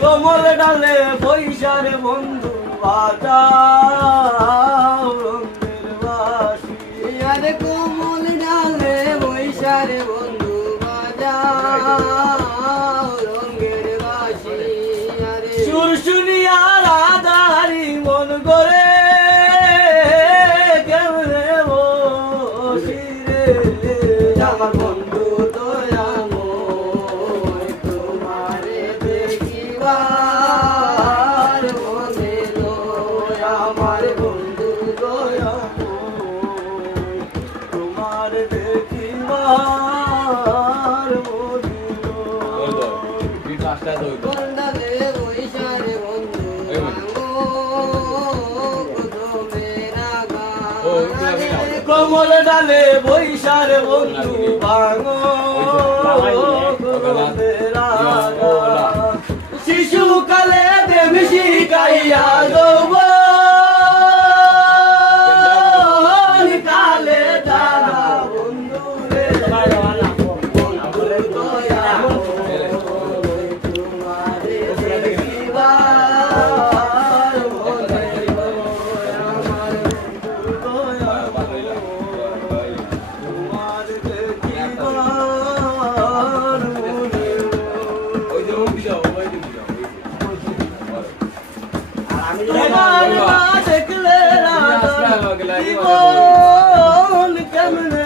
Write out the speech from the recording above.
কোমল ডালে বৈশার বন্ধু বাজাও রঙের বাঁশি। আরে কোমল ডালে বৈশার বন্ধু বাজাও রঙের বাঁশি। আরে সুর শুনিয়া রাধারি মন করে কেমনে বসি রে আমার বন্ধু দয়াময় তোমারে দেখিবার মনে লয় আমার বন্ধু দয়াময় তোমার দেখিবার মনে কোন্ডালে বৈশার বন্ধু কোমল ডালে বৈশার বন্ধু ভাঙো শিশুকালে দেব শিখাইয়া দেব কালে দাদা বন্ধু রে তোমারে দেখিবার মনে লয় আমার তোমার দেখিবার দেখলে জীবন কেমনে